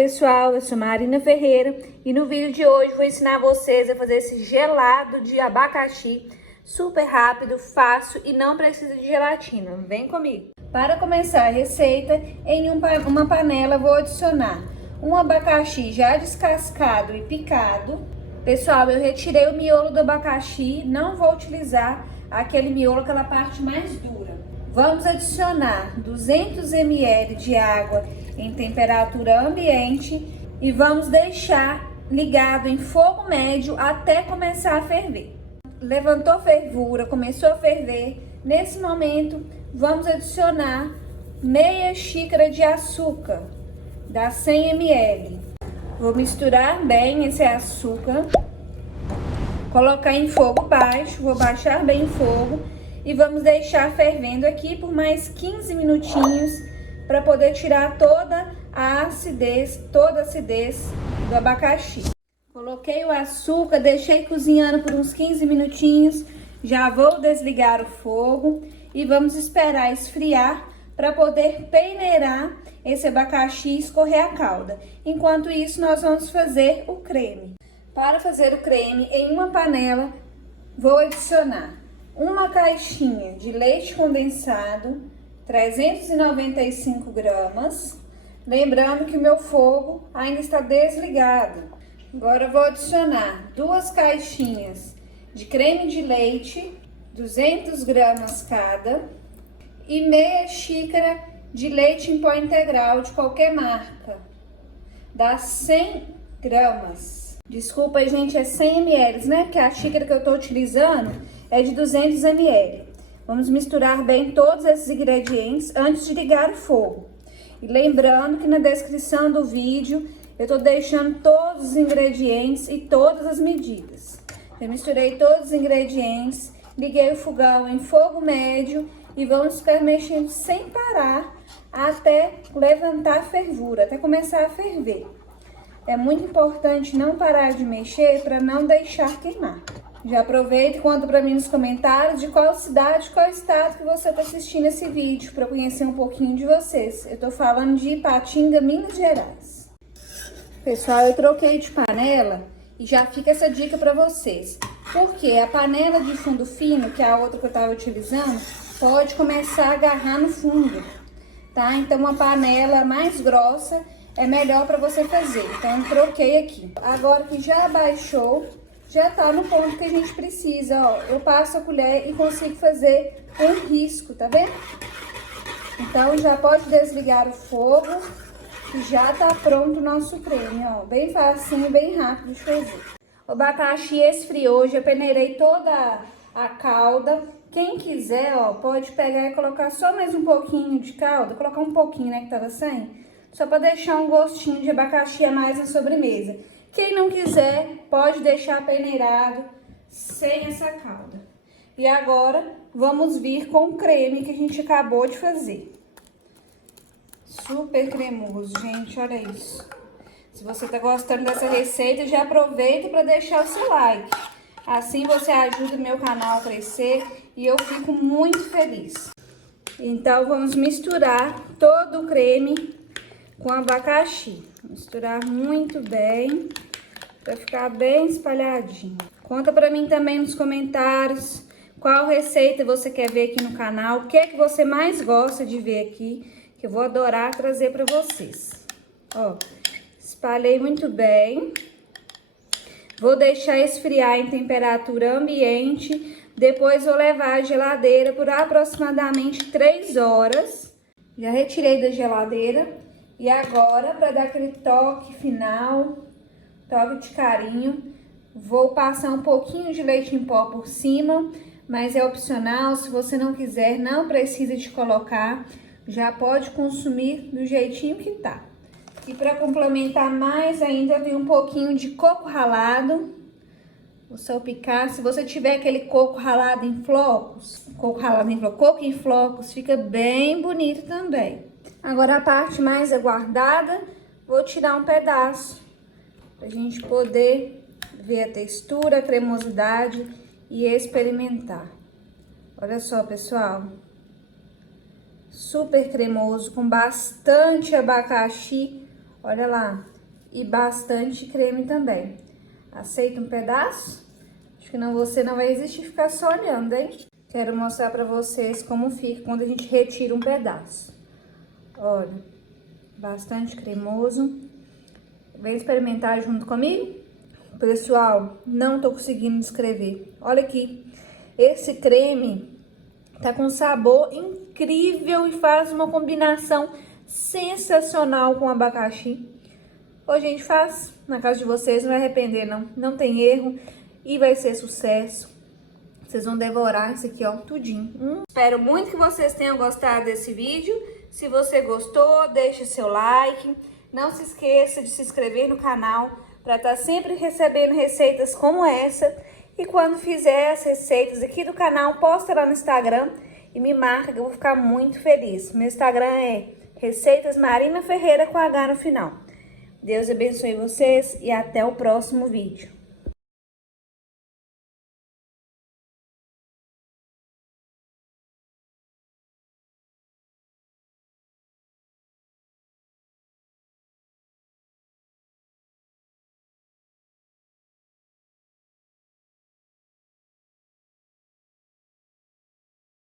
pessoal, eu sou Marina Ferreira e no vídeo de hoje vou ensinar vocês a fazer esse gelado de abacaxi super rápido, fácil e não precisa de gelatina. Vem comigo! Para começar a receita, em uma panela vou adicionar um abacaxi já descascado e picado. Pessoal, eu retirei o miolo do abacaxi, não vou utilizar aquele miolo, aquela parte mais dura. Vamos adicionar 200 ml de água em temperatura ambiente e vamos deixar ligado em fogo médio até começar a ferver. Levantou fervura, começou a ferver. Nesse momento, vamos adicionar meia xícara de açúcar, dá 100 ml. Vou misturar bem esse açúcar, colocar em fogo baixo, vou baixar bem o fogo e vamos deixar fervendo aqui por mais 15 minutinhos para poder tirar toda a acidez do abacaxi. Coloquei o açúcar, deixei cozinhando por uns 15 minutinhos, já vou desligar o fogo e vamos esperar esfriar para poder peneirar esse abacaxi e escorrer a calda. Enquanto isso, nós vamos fazer o creme. Para fazer o creme, em uma panela, vou adicionar uma caixinha de leite condensado, 395 gramas. Lembrando que o meu fogo ainda está desligado. Agora eu vou adicionar 2 caixinhas de creme de leite, 200 gramas cada, e meia xícara de leite em pó integral de qualquer marca, dá 100 gramas. Desculpa, gente, é 100 ml, né? Porque a xícara que eu tô utilizando é de 200 ml. Vamos misturar bem todos esses ingredientes antes de ligar o fogo. E lembrando que na descrição do vídeo eu tô deixando todos os ingredientes e todas as medidas. Eu misturei todos os ingredientes, liguei o fogão em fogo médio e vamos ficar mexendo sem parar até levantar a fervura, até começar a ferver. É muito importante não parar de mexer para não deixar queimar. Já aproveita e conta para mim nos comentários de qual cidade, qual estado que você está assistindo esse vídeo, para conhecer um pouquinho de vocês. Eu tô falando de Ipatinga, Minas Gerais. Pessoal, eu troquei de panela e já fica essa dica para vocês. Porque a panela de fundo fino, que é a outra que eu estava utilizando, pode começar a agarrar no fundo, tá? Então, uma panela mais grossa é melhor para você fazer. Então, eu troquei aqui. Agora que já abaixou, já tá no ponto que a gente precisa, ó. Eu passo a colher e consigo fazer um risco, tá vendo? Então, já pode desligar o fogo e já tá pronto o nosso creme, ó. Bem facinho, bem rápido de fazer. O abacaxi esfriou, já peneirei toda a calda. Quem quiser, ó, pode pegar e colocar só mais um pouquinho de calda, colocar um pouquinho, né, que tava sem, só para deixar um gostinho de abacaxi a mais na sobremesa. Quem não quiser, pode deixar peneirado sem essa calda. E agora, vamos vir com o creme que a gente acabou de fazer. Super cremoso, gente, olha isso. Se você tá gostando dessa receita, já aproveita para deixar o seu like. Assim você ajuda o meu canal a crescer e eu fico muito feliz. Então, vamos misturar todo o creme com abacaxi. Misturar muito bem, para ficar bem espalhadinho. Conta para mim também nos comentários qual receita você quer ver aqui no canal, o que é que você mais gosta de ver aqui, que eu vou adorar trazer para vocês. Ó, espalhei muito bem. Vou deixar esfriar em temperatura ambiente, depois vou levar à geladeira por aproximadamente 3 horas. Já retirei da geladeira e agora, para dar aquele toque final, toque de carinho, vou passar um pouquinho de leite em pó por cima, mas é opcional, se você não quiser, não precisa de colocar, já pode consumir do jeitinho que tá. E para complementar mais ainda, eu tenho um pouquinho de coco ralado. Vou salpicar. Se você tiver aquele coco ralado em flocos, coco em flocos, fica bem bonito também. Agora a parte mais aguardada, vou tirar um pedaço, pra gente poder ver a textura, a cremosidade e experimentar. Olha só, pessoal. Super cremoso, com bastante abacaxi. Olha lá, e bastante creme também. Aceita um pedaço? Acho que não, você não vai existir ficar só olhando, hein? Quero mostrar pra vocês como fica quando a gente retira um pedaço. Olha, bastante cremoso. Vem experimentar junto comigo? Pessoal, não tô conseguindo descrever. Olha aqui, esse creme tá com um sabor incrível e faz uma combinação sensacional com abacaxi. Hoje a gente faz na casa de vocês, não vai arrepender não. Não tem erro e vai ser sucesso. Vocês vão devorar isso aqui, ó, tudinho. Espero muito que vocês tenham gostado desse vídeo. Se você gostou, deixe seu like. Não se esqueça de se inscrever no canal para estar sempre recebendo receitas como essa. E quando fizer as receitas aqui do canal, posta lá no Instagram e me marca que eu vou ficar muito feliz. Meu Instagram é Receitas Marina Ferreira com H no final. Deus abençoe vocês e até o próximo vídeo.